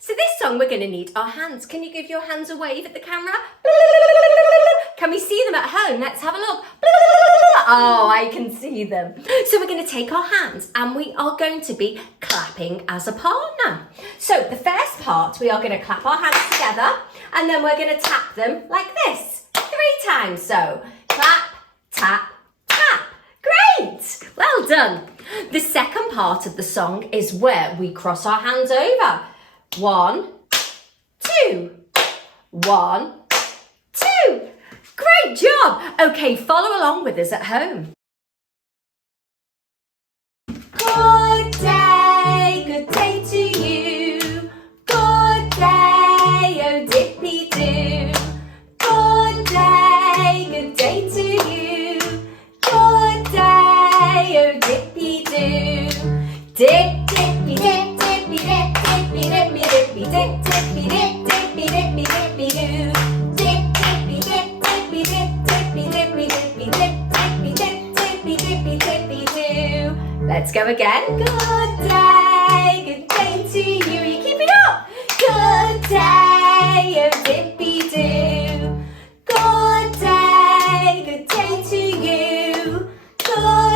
So this song, we're going to need our hands. Can you give your hands a wave at the camera? Can we see them at home? Let's have a look. Oh, I can see them. So we're going to take our hands and we are going to be clapping as a partner. So the first part, we are going to clap our hands together and then we're going to tap them like this 3 times. So clap, tap, tap. Great! Well done. The second part of the song is where we cross our hands over. 1, 2. 1, 2. Great job. Okay, follow along with us at home. Good day to you. Good day, oh dippy do. Good day to you. Good day, oh dippy do. Dip, dippy, dip, dippy, dip, dippy, dippy, dippy, dip, dippy, dip, dippy, dippy, dippy do. Dip, dippy, dip, dippy, dip, dippy, dippy, dippy, dip, dippy, dip, dippy, dippy, dippy do. Let's go again. Good day to you. Are you keeping up? Good day, oh dippy do. Good day to you. Good